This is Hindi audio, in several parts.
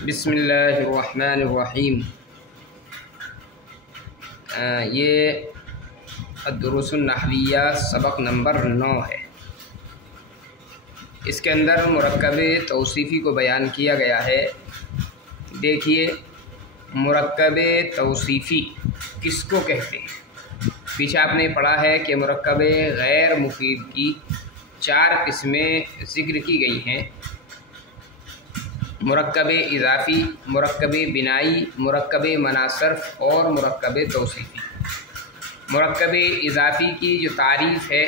बिस्मिल्लाहिर्रहमानिर्रहीम। ये अद-दुरूसुन नहविया सबक नंबर 9 है। इसके अंदर मुरक्कब तौसीफ़ी को बयान किया गया है। देखिए, मुरक्कब तौसीफ़ी किसको कहते हैं? पीछे आपने पढ़ा है कि मुरक्कब गैर मुफीद की 4 किस्में ज़िक्र की गई हैं। मुरक्कब इज़ाफ़ी, मुरक्कब बिनाई, मुरक्कब मनासर्फ़ और मुरक्कब तौसीफ़ी। मुरक्कब इज़ाफ़ी की जो तारीफ़ है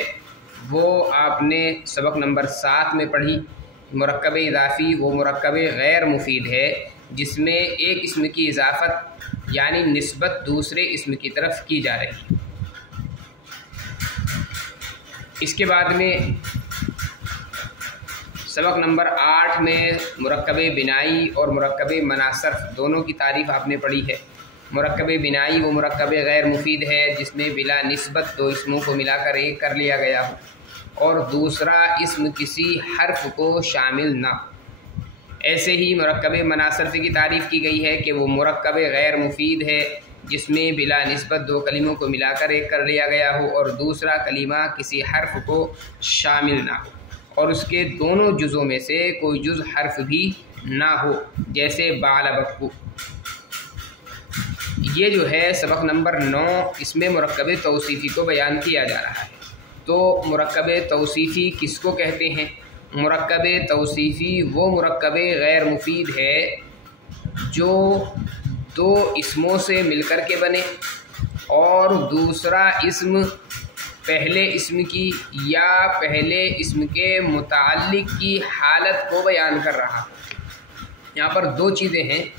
वो आपने सबक नंबर 7 में पढ़ी। मुरक्कब इज़ाफ़ी वो मुरक्कब गैर मुफीद है जिसमें एक इस्म की इज़ाफ़त यानी निस्बत दूसरे इस्म की तरफ की जा रही है। इसके बाद में सबक नंबर 8 में मुरक्कब बिनाई और मुरक्कब मनासर्फ़ दोनों की तारीफ़ आपने पढ़ी है। मुरक्कब बिनाई वो मुरक्कब गैर मुफीद है जिसमें बिला निस्बत 2 इस्मों को मिलाकर एक कर लिया गया हो और दूसरा इस्म किसी हर्फ को शामिल ना हो। ऐसे ही मुरक्कब मनासर्फ़ की तारीफ़ की गई है कि वो मुरक्कब गैर मुफीद है जिसमें बिला निस्बत 2 कलीमों को मिलाकर एक कर लिया गया हो और दूसरा कलीमा किसी हर्फ को शामिल ना हो और उसके दोनों जुज़ों में से कोई जुज़ हर्फ भी ना हो, जैसे बालबक्कु। ये जो है सबक नंबर 9, इसमें मुरक्कब तौसीफ़ी को बयान किया जा रहा है। तो मुरक्कब तौसीफ़ी किसको कहते हैं? मुरक्कब तौसीफ़ी वो मुरक्कब गैर मुफीद है जो 2 इस्मों से मिलकर के बने और दूसरा इस्म पहले इस्म की या पहले इस्म के मुताल्लिक की हालत को बयान कर रहा है। यहाँ पर 2 चीज़ें हैं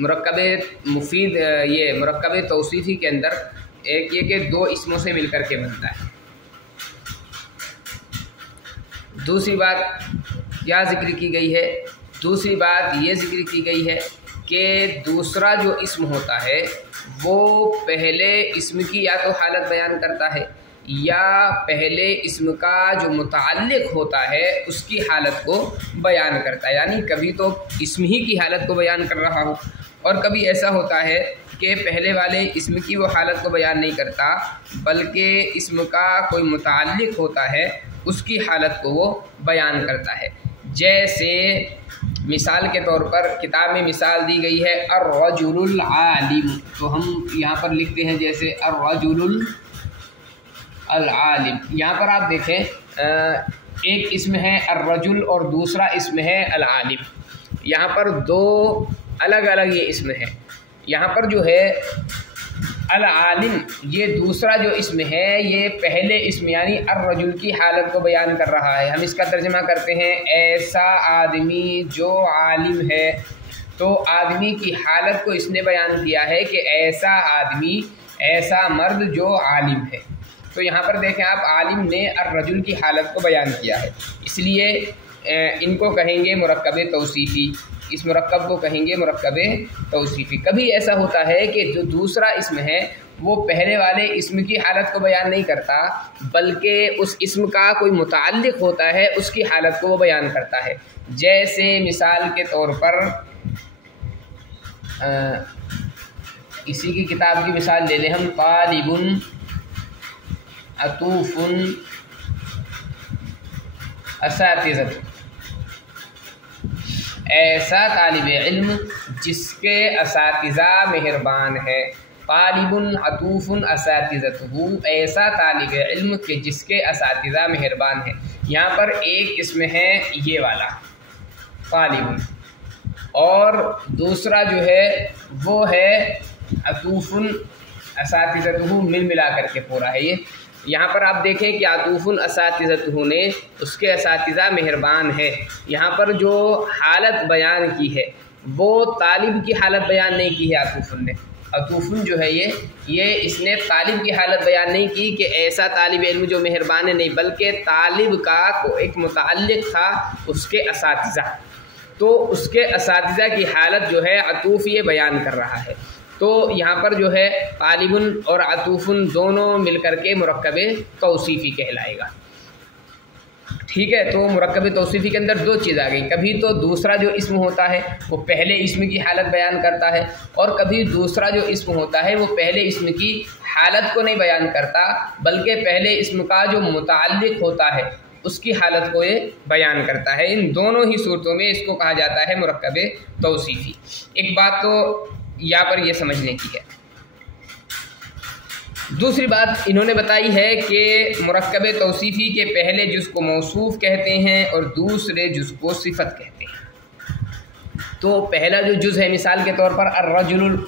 मुरक्कब मुफीद, ये मुरक्कब तौसीफ़ी के अंदर एक ये कि 2 इस्मों से मिलकर के बनता है। दूसरी बात क्या ज़िक्र की गई है? दूसरी बात ये ज़िक्र की गई है कि दूसरा जो इस्म होता है वो पहले इस्म की या तो हालत बयान करता है या पहले इस्म का जो मुताल्लिक होता है उसकी हालत को बयान करता है। यानी कभी तो इस्म ही की हालत को बयान कर रहा हो और कभी ऐसा होता है कि पहले वाले इस्म की वो हालत को बयान नहीं करता बल्कि इस्म का कोई मुताल्लिक होता है उसकी हालत को वो बयान करता है। जैसे मिसाल के तौर पर किताब में मिसाल दी गई है अर्रजुलुल आलिम, तो हम यहाँ पर लिखते हैं जैसे अर्रजुलुल अल-आलिम। यहाँ पर आप देखें एक इस्म है अर्रजुल और दूसरा इस्म है अल-आलिम। यहाँ पर 2 अलग अलग ये इस्म है। यहाँ पर जो है अल-आलिम ये दूसरा जो इस्म है ये पहले इस्म यानी अर्रजुल की हालत को बयान कर रहा है। हम इसका तर्जमा करते हैं ऐसा आदमी जो आलिम है। तो आदमी की हालत को इसने बयान किया है कि ऐसा आदमी, ऐसा मर्द जो आलिम है। तो यहाँ पर देखें आप, आलिम ने अर्रजुल की हालत को बयान किया है, इसलिए इनको कहेंगे मुरक्कब तौसीफ़ी। इस मुरक्कब को कहेंगे मुरक्कब तौसीफ़ी। कभी ऐसा होता है कि जो दूसरा इस्म है वो पहले वाले इस्म की हालत को बयान नहीं करता बल्कि उस इस्म का कोई मुताल्लिक होता है उसकी हालत को वो बयान करता है। जैसे मिसाल के तौर पर इसी की किताब की मिसाल ले लें हम, तालिबुन अतूफुन असातिज़त, ऐसा तालिब इल्म जिसके असातिज़ा मेहरबान है। तालिबुन अतूफुन असातिज़तहु, ऐसा तालिब इल्म के जिसके असातिज़ा मेहरबान है। यहाँ पर एक इस्म है ये वाला तालिबुन और दूसरा जो है वो है अतूफुन असातिज़तहु, मिल मिला करके पूरा है ये। यहाँ पर आप देखें कि अतूफुन असातिज़तहु ने उसके असातिज़ा मेहरबान है। यहाँ पर जो हालत बयान की है वो तालिब की हालत बयान नहीं की है अतूफुन ने। अतूफुन जो है ये इसने तालिब की हालत बयान नहीं की कि ऐसा तालिब इल्म जो मेहरबान है, नहीं, बल्कि तालिब का को एक मुताल्लिक था उसके असातिज़ा, तो उसके असातिज़ा की हालत जो है अतूफ़ ये बयान कर रहा है। तो यहाँ पर जो है तालिबुन और अतूफुन दोनों मिलकर के मुरक्कब तौसीफ़ी कहलाएगा। ठीक है। तो मुरक्कब तौसीफ़ी के अंदर दो चीज़ आ गई, कभी तो दूसरा जो इस्म होता है वो पहले इस्म की हालत बयान करता है, और कभी दूसरा जो इस्म होता है वो पहले इस्म की हालत को नहीं बयान करता, बल्कि पहले इस्म का जो मुताल्लिक होता है उसकी हालत को ये बयान करता है। इन दोनों ही सूरतों में इसको कहा जाता है मुरक्कब तौसीफ़ी। एक बात तो यहाँ पर ये समझने की है। दूसरी बात इन्होंने बताई है कि मुरक्कब तौसीफ़ी के पहले जुज़ को मौसूफ़ कहते हैं और दूसरे जुज़ को सिफ़त कहते हैं। तो पहला जो जुज़ है, मिसाल के तौर पर अर्रजुल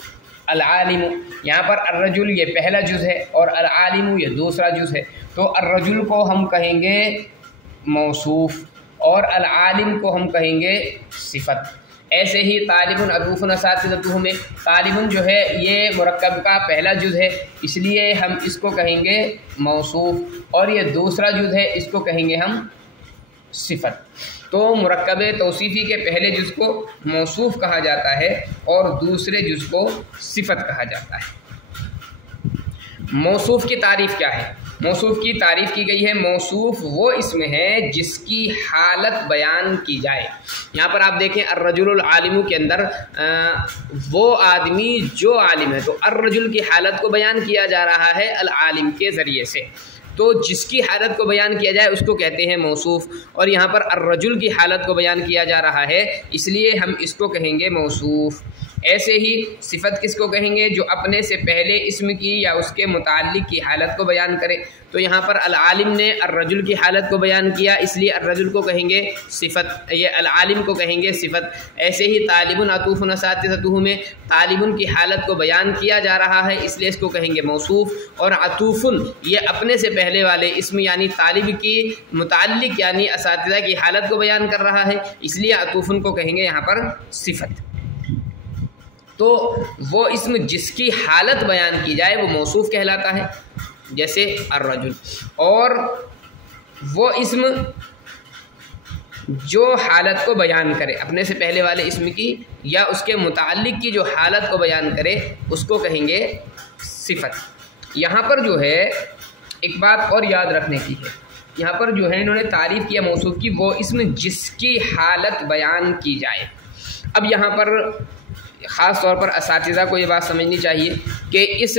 अल-आलिमु, यहाँ पर अर्रजुल ये पहला जुज़ है और अल-आलिमु ये दूसरा जुज़ है। तो अर्रजुल को हम कहेंगे मौसूफ़ और अल-आलिम को हम कहेंगे सिफ़त। ऐसे ही तालिबुन अतूफ़ुन असातिज़तुहु में तालिबुन जो है ये मुरक्कब का पहला जुज़ है, इसलिए हम इसको कहेंगे मौसूफ़, और ये दूसरा जुज़ है, इसको कहेंगे हम सिफ़त। तो मुरक्कब तौसीफ़ी के पहले जुज़ को मौसूफ़ कहा जाता है और दूसरे जुज़ को सिफ़त कहा जाता है। मौसूफ़ की तारीफ़ क्या है? मौसूफ़ की तारीफ़ की गई है, मौसूफ़ वो इसम है जिसकी हालत बयान की जाए। यहाँ पर आप देखें अर्रजुल आलिमु के अंदर वो आदमी जो आलिम है, तो अर्रजुल की हालत को बयान किया जा रहा है अल आलिम के ज़रिए से। तो जिसकी हालत को बयान किया जाए उसको कहते हैं मौसूफ़, और यहाँ पर अर्रजुल की हालत को बयान किया जा रहा है, इसलिए हम इसको कहेंगे मौसूफ़। ऐसे ही सिफ़त किसको कहेंगे? जो अपने से पहले इस्म की या उसके मुताल्लिक की हालत को बयान करे। तो यहाँ पर अल-आलिम ने अर्रजुल की हालत को बयान किया, इसलिए अर्रजुल को कहेंगे सिफ़त, ये अल-आलिम को कहेंगे सिफ़त। ऐसे ही तालिबुन अतूफ़ुन असातिज़तुहु में तालिबुन की हालत को बयान किया जा रहा है, इसलिए इसको कहेंगे मौसूफ़। और अतूफ़ुन ये अपने से पहले वाले इस्म यानी तालिब की मुताल्लिक यानी असातिज़ा की हालत को बयान कर रहा है, इसलिए अतूफ़ुन को कहेंगे यहाँ पर सिफ़त। तो वो इस्म जिसकी हालत बयान की जाए वो मौसूफ़ कहलाता है, जैसे अर्रजुल। और वो इस्म जो हालत को बयान करे, अपने से पहले वाले इस्म की या उसके मुताल्लिक की जो हालत को बयान करे, उसको कहेंगे सिफ़त। यहाँ पर जो है एक बात और याद रखने की है, यहाँ पर जो है इन्होंने तारीफ़ किया मौसूफ़ की, वो इस्म जिसकी हालत बयान की जाए। अब यहाँ पर ख़ास तौर पर असातिज़ा को ये बात समझनी चाहिए कि इस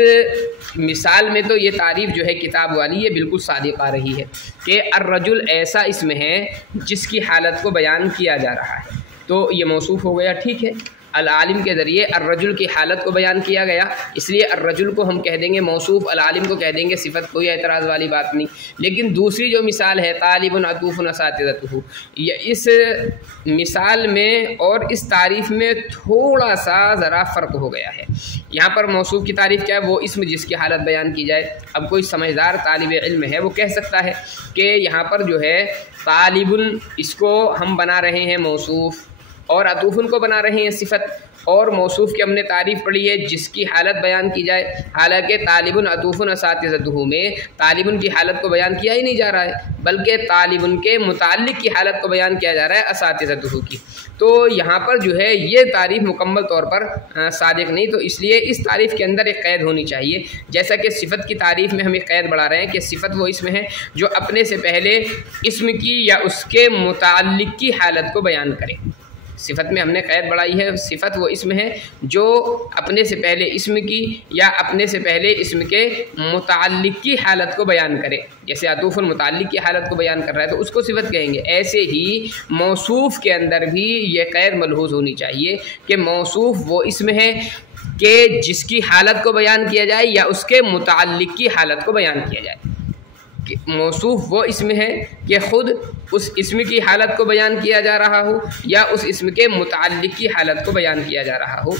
मिसाल में तो ये तारीफ़ जो है किताब वाली ये बिल्कुल सादिक़ आ रही है कि अर्रजुल ऐसा इसम है जिसकी हालत को बयान किया जा रहा है, तो ये मौसूफ़ हो गया, ठीक है। अल-आलिम के ज़रिए अर्रजुल की हालत को बयान किया गया, इसलिए अर्रजुल को हम कह देंगे मौसूफ़, अल-आलिम को कह देंगे सिफ़त, कोई एतराज़ वाली बात नहीं। लेकिन दूसरी जो मिसाल है तालिबुन अतूफ़ुन असातिज़तुहु, इस मिसाल में और इस तारीफ़ में थोड़ा सा ज़रा फ़र्क हो गया है। यहाँ पर मौसूफ़ की तारीफ़ क्या है? वो इस्म जिसकी हालत बयान की जाए। अब कोई समझदार तालिब इल्म है वो कह सकता है कि यहाँ पर जो है तालिबुन इसको हम बना रहे हैं मौसूफ़ और अतूफ़ुन को बना रहे हैं सिफ़त, और मौसूफ़ की हमने तारीफ़ पढ़ी है जिसकी हालत बयान की जाए। हालांकि तालिबुन अतूफ़ुन असातिज़तुहु में तालिबुन की हालत को बयान किया ही नहीं जा रहा है, बल्कि तालिबुन के मुताल्लिक की हालत को बयान किया जा रहा है असातिज़तुहु की। तो यहाँ पर जो है ये तारीफ़ मुकम्मल तौर पर सादिक़ नहीं, तो इसलिए इस तारीफ़ के अंदर एक क़ैद होनी चाहिए। जैसा कि सिफ़त की तारीफ़ में हम एक क़ैद बढ़ा रहे हैं कि सिफ़त वो इसम है जो अपने से पहले इस्म की या उसके मुताल्लिक की हालत को बयान करे। सिफ़त में हमने क़ैद बढ़ाई है, सिफ़त वो इसम है जो अपने से पहले इस्म की या अपने से पहले इस्म के मुताल्लिक की हालत को बयान करे। जैसे अतूफ़ुल मुताल्लिक की हालत को बयान कर रहा है तो उसको सिफ़त कहेंगे। ऐसे ही मौसूफ़ के अंदर भी ये क़ैद मलहूज़ होनी चाहिए कि मौसूफ़ वो इसम है कि जिसकी हालत को बयान किया जाए या उसके मुताल्लिक की हालत को बयान किया जाए। मौसूफ़ वो इसम है कि ख़ुद उस इसम की हालत को बयान किया जा रहा हो या उस इसम के मुताल्लिक की हालत को बयान किया जा रहा हो।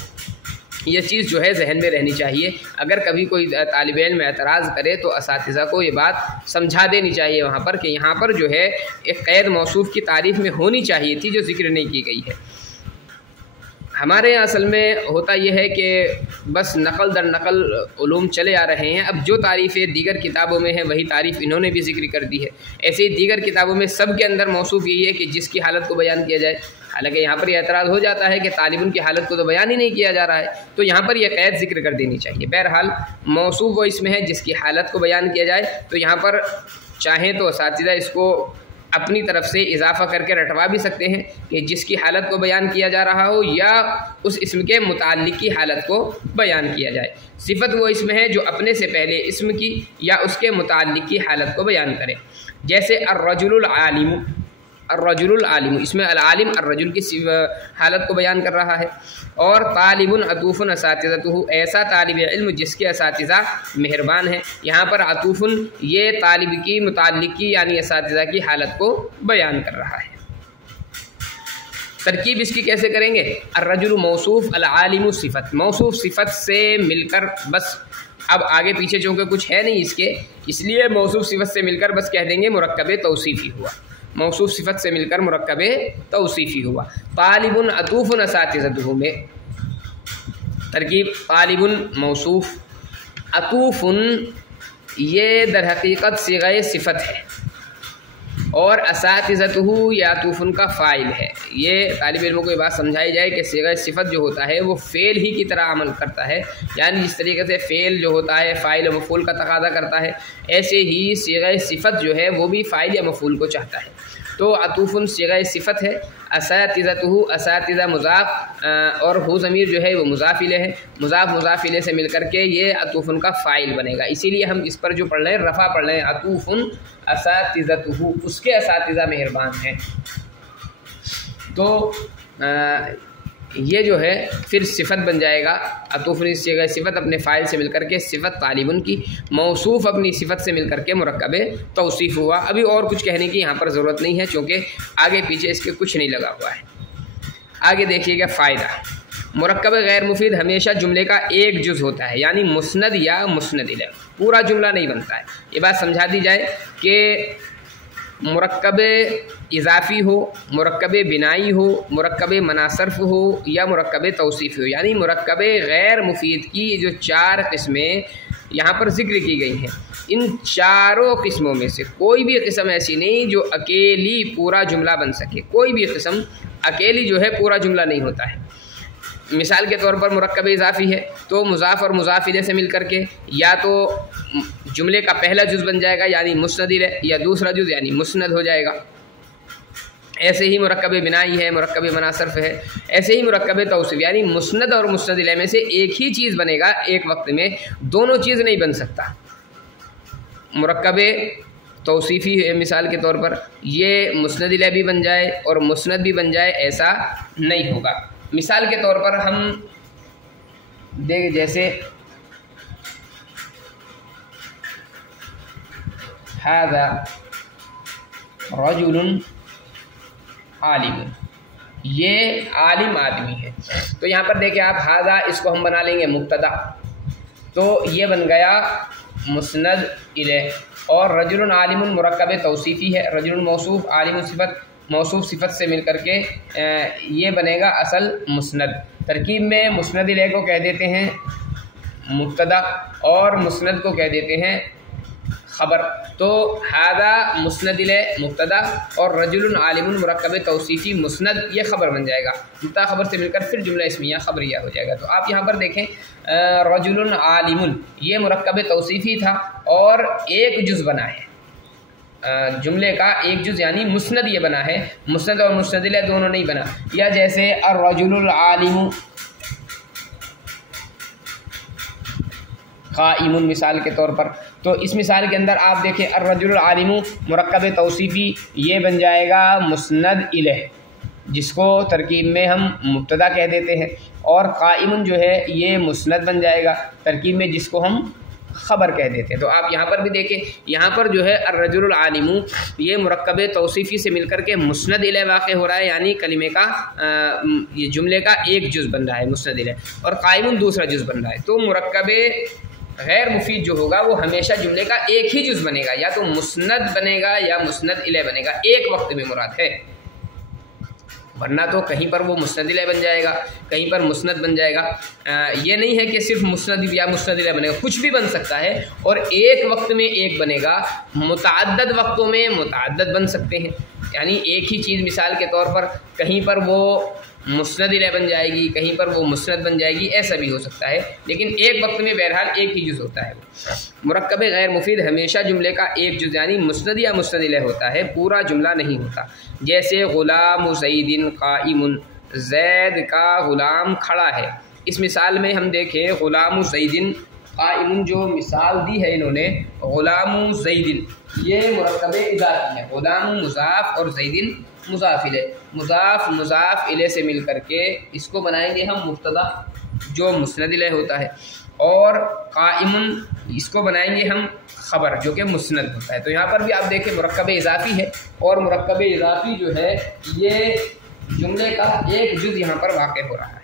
ये चीज़ जो है जहन में रहनी चाहिए। अगर कभी कोई तालिब इल्म एतराज़ करे तो असातिज़ा को ये बात समझा देनी चाहिए वहाँ पर कि यहाँ पर जो है एक क़ैद मौसूफ़ की तारीफ़ में होनी चाहिए थी जो ज़िक्र नहीं की गई है। हमारे यहाँ असल में होता यह है कि बस नकल दर नकल उलूम चले आ रहे हैं। अब जो तारीफ़ें दीगर किताबों में हैं वही तारीफ़ इन्होंने भी ज़िक्र कर दी है। ऐसे ही दीगर किताबों में सब के अंदर मौसूफ़ यही है कि जिसकी हालत को बयान किया जाए। हालांकि यहाँ पर यह एतराज़ हो जाता है कि तालिबुन की हालत को तो बयान ही नहीं किया जा रहा है, तो यहाँ पर यह क़ैद ज़िक्र कर देनी चाहिए। बहरहाल मौसूफ़ वो इसमें है जिसकी हालत को बयान किया जाए, तो यहाँ पर चाहें तो असातिज़ा इसको अपनी तरफ से इजाफा करके रटवा भी सकते हैं कि जिसकी हालत को बयान किया जा रहा हो या उस इस्म के मुताल्लिक की हालत को बयान किया जाए। सिफत वो इस्म है जो अपने से पहले इस्म की या उसके मुताल्लिक की हालत को बयान करे। जैसे अर्रजुलुल आलिमु, अर्रजुलुल आलिमु इसमें अल-आलिम अर्रजुल की हालत को बयान कर रहा है। और तालिबुन अतूफ़ुन असातिज़तुहु, ऐसा तालिब इल्म जिसके असातिज़ा मेहरबान हैं। यहाँ पर अतूफ़ुन ये तालिब की मुताल्लिक की यानी असातिज़ा की हालत को बयान कर रहा है। तरकीब इसकी कैसे करेंगे? अर्रजुलु मौसूफ़ अल-आलिमु सिफ़त, मौसूफ़ सिफ़त से मिलकर बस, अब आगे पीछे चूँकि कुछ है नहीं इसके, इसलिए मौसूफ़ सिफ़त से मिलकर बस कह देंगे मुरक्कबे तौसीफ़ी हुआ। मौसूफ़ सिफ़त से मिलकर मुरक्कबे तौसीफ़ी हुआ। तालिबुन अतूफ़ुन असातिज़तुहु में तरकीब तालिबुन मौसूफ़, अतूफ़ुन ये दर हकीकत सिग़ाए सिफ़त है और असातिज़तुहु या अतूफ़ुन का फ़ाइल है। ये तालिब इल्मों को ये बात समझाई जाए कि सिग़ाए सिफ़त जो होता है वो फ़ेल ही की तरह अमल करता है, यानी जिस तरीके से फ़ेल जो होता है फ़ाइल और मफ़ूल का तकाज़ा करता है, ऐसे ही सिग़ाए सिफ़त जो है वो भी फ़ाइल या मफ़ूल को चाहता है। तो अतूफ़ुन सिग़ाए सिफ़त है। असातिज़तुहु असातिज़ा मुज़ाफ़ और हु ज़मीर जो है वो मुज़ाफ़ इलैह है, मुज़ाफ़ मुज़ाफ़ इलैह से मिल कर के ये अतूफ़ुन का फ़ाइल बनेगा। इसीलिए हम इस पर जो पढ़ रहे हैं रफ़ा पढ़ रहे हैं, अतूफ़ुन असातिज़तुहु उसके असातिज़ा मेहरबान हैं। तो ये जो है फिर सिफ़त बन जाएगा। अतूफ़ुन सिग़ाए सिफ़त अपने फ़ाइल से मिलकर के सिफ़त तालिबुन की, मौसूफ़ अपनी सिफ़त से मिलकर के मुरक्कबे तौसीफ़ हुआ। अभी और कुछ कहने की यहाँ पर ज़रूरत नहीं है क्योंकि आगे पीछे इसके कुछ नहीं लगा हुआ है। आगे देखिएगा फ़ायदा। मुरक्कब गैर मुफीद हमेशा जुमले का एक जुज़ होता है, यानी मुस्नद या मुस्नद इलैह, पूरा जुमला नहीं बनता है। ये बात समझा दी जाए कि मुरक्कब इज़ाफ़ी हो, मुरक्कब बिनाई हो, मुरक्कब मनासर्फ़ हो या मुरक्कब तौसीफ़ी हो, यानी मुरक्कब गैर मुफीद की जो 4 किस्में यहाँ पर ज़िक्र की गई हैं, इन चारों किस्मों में से कोई भी किस्म ऐसी नहीं जो अकेली पूरा जुमला बन सके। कोई भी किस्म अकेली जो है पूरा जुमला नहीं होता है। मिसाल के तौर पर मुरक्कब इज़ाफ़ी है तो मुज़ाफ़ और मुज़ाफ़ इलैह से मिल कर के या तो जुमले का पहला जुज़ बन जाएगा यानी मुस्नद इलैह, या दूसरा जुज़ यानी मुस्नद हो जाएगा। ऐसे ही मुरक्कब बिनाई है, मुरक्कब मनासर्फ़ है, ऐसे ही मुरक्कब तौसीफ़ यानी मुस्नद और मुस्नद इलैह में से एक ही चीज़ बनेगा एक वक्त में, दोनों चीज़ नहीं बन सकता। मुरक्कब तौसीफ़ी है मिसाल के तौर पर, ये मुस्नद इलैह भी बन जाए और मुस्नद भी बन जाए, ऐसा नहीं होगा। मिसाल के तौर पर हम देख, जैसे हाज़ा रजुलुन आलिम, ये आलिम आदमी है। तो यहाँ पर देखिए आप, हाज़ा इसको हम बना लेंगे मुब्तदा, तो ये बन गया मुस्नद इलैह। और रजुलुन आलिमुन मुरक्कब तौसीफ़ी है, रजुलुन मौसूफ़ आलिमुन सिफ़त, मौसूफ़ सिफ़त से मिल कर के ये बनेगा असल मुस्नद। तरकीब में मुस्नद इलैह को कह देते हैं मुब्तदा और मुस्नद को कह देते हैं ख़बर। तो हादा मुस्नद इलैह मुब्तदा और रजुलुन आलिमुन मुरक्कब तौसीफ़ी मुस्नद, ये ख़बर बन जाएगा। मुब्तदा ख़बर से मिलकर फिर जुमला इस्मिया ख़बरिया हो जाएगा। तो आप यहाँ पर देखें रजुलुन आलिमुन ये मुरक्कब तौसीफ़ी था और एक जुज़ बना है, जुमले का एक जुज़ यानी मुस्नद ये बना है, मुस्नद और मुस्नद इलैह दोनों नहीं बना। या जैसे अर्रजुलुल आलिमु क़ाइमुन मिसाल के तौर पर, तो इस मिसाल के अंदर आप देखें अर्रजुलुल आलिमु मुरक्कब तौसीफ़ी ये बन जाएगा मुस्नद इलैह, जिसको तरकीब में हम मुब्तदा कह देते हैं, और क़ाइमुन जो है ये मुस्नद बन जाएगा तरकीब में, जिसको हम ख़बर कह देते हैं। तो आप यहाँ पर भी देखें, यहाँ पर जो है अर्रजुलुल आलिमु ये मुरक्कब तौसीफ़ी से मिलकर के मुस्नद इलैह वाक़ हो रहा है, यानी कलिमे का ये जुमले का एक जुज़ बन रहा है मुस्नद इलैह, और क़ाइमुन दूसरा जुज़ बन रहा है। तो मुरक्कब गैर मुफीद जो होगा वो हमेशा जुमले का एक ही जुज़ बनेगा, या तो मुस्नद बनेगा या मुस्नद इलैह बनेगा, एक वक्त में मुराद है। वरना तो कहीं पर वो मुस्नद इलैह बन जाएगा, कहीं पर मुस्नद बन जाएगा। ये नहीं है कि सिर्फ मुस्नद या मुस्नद इलैह बनेगा, कुछ भी बन सकता है और एक वक्त में एक बनेगा। मुतअद्दद वक्तों में मुतअद्दद बन सकते हैं, यानी एक ही चीज़ मिसाल के तौर पर कहीं पर वो मुस्नद इले बन जाएगी, कहीं पर वो मुस्नद बन जाएगी, ऐसा भी हो सकता है। लेकिन एक वक्त में बहरहाल एक ही जुज़ होता है। मुरक्कब गैर मुफीद हमेशा जुमले का एक जुज़ यानी मुस्नद या मुस्नद इले होता है, पूरा जुमला नहीं होता। जैसे गुलाम ज़ैदिन क़ाइमुन, ज़ैद का गुलाम खड़ा है। इस मिसाल में हम देखें गुलाम ज़ैदिन क़ाइमुन जो मिसाल दी है इन्होंने, गुलाम ज़ैदिन ये मुरक्कब इज़ाफ़ी है। गुलाम मुज़ाफ़ और ज़ैदिन मुज़ाफ़ इले, मुज़ाफ़ इले से मिल करके इसको बनाएंगे हम मुब्तदा जो मुस्नद इले होता है, और क़ाइमुन इसको बनाएंगे हम ख़बर जो कि मुस्नद होता है। तो यहाँ पर भी आप देखें मुरक्कब इज़ाफ़ी है, और मुरक्कब इज़ाफ़ी जो है ये जुमले का एक जुज़ यहाँ पर वाक़ हो रहा है।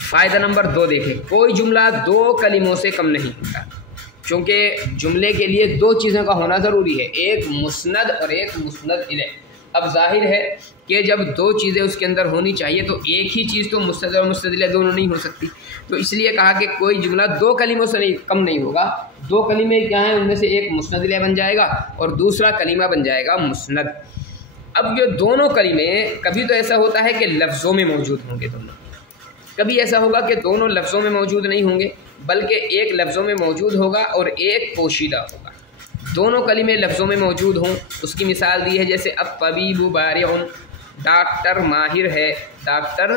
फ़ायदा नंबर 2 देखें, कोई जुमला 2 कलिमों से कम नहीं होता, क्योंकि जुमले के लिए 2 चीज़ों का होना ज़रूरी है, एक मुस्नद और एक मुस्नद इले। अब जाहिर है कि जब 2 चीज़ें उसके अंदर होनी चाहिए तो एक ही चीज़ तो मुस्नद और मुस्नद इले दोनों नहीं हो सकती। तो इसलिए कहा कि कोई जुमला 2 कलिमों से कम नहीं होगा। 2 कलिमे क्या हैं, उनमें से एक मुस्नद इले बन जाएगा और दूसरा कलिमा बन जाएगा मुस्नद। अब ये दोनों कलिमे कभी तो ऐसा होता है कि लफ्ज़ों में मौजूद होंगे दोनों, कभी ऐसा होगा कि दोनों लफ्ज़ों में मौजूद नहीं होंगे, बल्कि एक लफ्ज़ों में मौजूद होगा और एक पोशीदा होगा। दोनों कलिमे लफ्ज़ों में मौजूद हों, उसकी मिसाल दी है जैसे अब तबीबु बारिउन, डॉक्टर माहिर है, डॉक्टर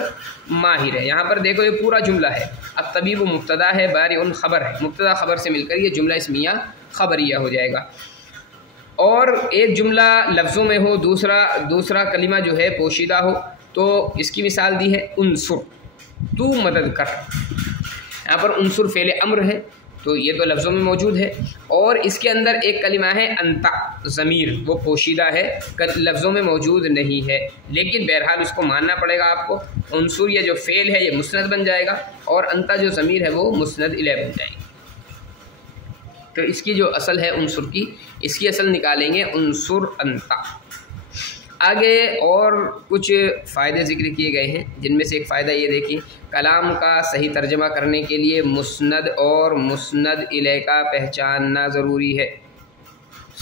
माहिर है। यहाँ पर देखो ये पूरा जुमला है। अब तबीबु मुब्तदा है, बारिउन ख़बर है, मुब्तदा ख़बर से मिलकर ये जुमला इस्मिया ख़बरिया हो जाएगा। और एक जुमला लफ्ज़ों में हो, दूसरा कलिमा जो है पोशीदा हो, तो इसकी मिसाल दी है उनसुर, तू मदद कर। यहाँ पर उनसुर फ़ेल अम्र है, तो ये तो लफ्ज़ों में मौजूद है, और इसके अंदर एक कलिमा है अंता ज़मीर, वो पोशीदा है, लफ्ज़ों में मौजूद नहीं है, लेकिन बहरहाल उसको मानना पड़ेगा आपको। उनसुर ये जो फ़ेल है ये मुस्नद बन जाएगा, और अंता जो ज़मीर है वो मुस्नद इले बन जाएगी। तो इसकी जो असल है उनसुर की, इसकी असल निकालेंगे उनसुर अंता। आगे और कुछ फ़ायदे ज़िक्र किए गए हैं, जिनमें से एक फ़ायदा ये देखिए, कलाम का सही तर्जमा करने के लिए मुस्नद और मुस्नद इले का पहचानना ज़रूरी है।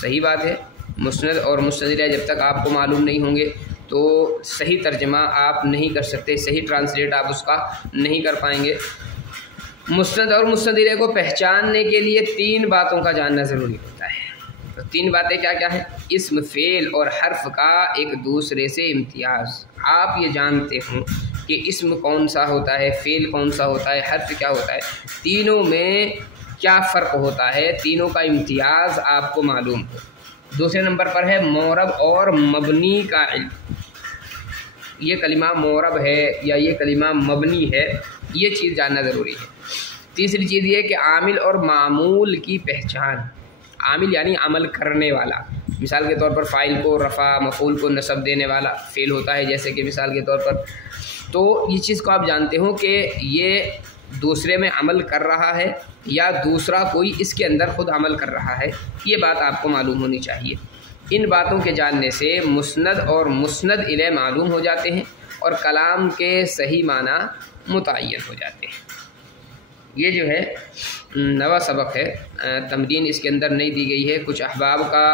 सही बात है, मुस्नद और मुस्नद इले जब तक आपको मालूम नहीं होंगे तो सही तर्जमा आप नहीं कर सकते, सही ट्रांसलेट आप उसका नहीं कर पाएंगे। मुस्नद और मुस्नद इले को पहचानने के लिए 3 बातों का जानना ज़रूरी होता है। तो 3 बातें क्या क्या हैं? इस्म, फ़ेल और हर्फ का एक दूसरे से इम्तियाज़। आप ये जानते हो कि इस्म कौन सा होता है, फ़ेल कौन सा होता है, हर्फ क्या होता है, तीनों में क्या फ़र्क होता है, तीनों का इम्तियाज़ आपको मालूम हो। दूसरे नंबर पर है मोरब और मबनी का इल्म। ये कलिमा मोरब है या ये कलिमा मबनी है, ये चीज़ जानना ज़रूरी है। तीसरी चीज़ ये कि आमिल और मामूल की पहचान। आमिल यानी अमल करने वाला, मिसाल के तौर पर फ़ाइल को रफ़ा, मफ़ूल को नसब देने वाला फ़ेल होता है, जैसे कि मिसाल के तौर पर। तो ये चीज़ को आप जानते हो कि ये दूसरे में अमल कर रहा है या दूसरा कोई इसके अंदर ख़ुद अमल कर रहा है, ये बात आपको मालूम होनी चाहिए। इन बातों के जानने से मुस्नद और मुस्नद इले मालूम हो जाते हैं और कलाम के सही माना मुतय्यन हो जाते हैं। ये जो है नवा सबक है, तमरीन इसके अंदर नहीं दी गई है। कुछ अहबाब का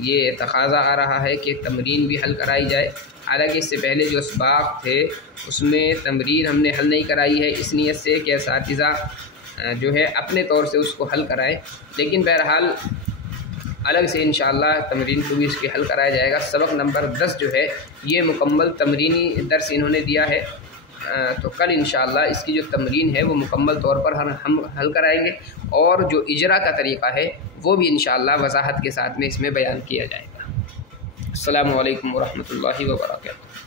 ये तकाज़ा आ रहा है कि तमरीन भी हल कराई जाए, हालांकि इससे पहले जो असबाक थे उसमें तमरीन हमने हल नहीं कराई है, इस नीयत से कि असातिज़ा जो है अपने तौर से उसको हल कराएं। लेकिन बहरहाल अलग से इंशाअल्लाह तमरीन को भी इसके हल कराया जाएगा। सबक नंबर 10 जो है ये मुकम्मल तमरीनी दर्स इन्होंने दिया है, तो कल इंशाअल्लाह इसकी जो तमरीन है वो मुकम्मल तौर पर हम हल कराएंगे, और जो इजरा का तरीक़ा है वो भी इंशाअल्लाह वज़ाहत के साथ में इसमें बयान किया जाएगा। अस्सलामु अलैकुम वरहमतुल्लाहि व बरकातुहू।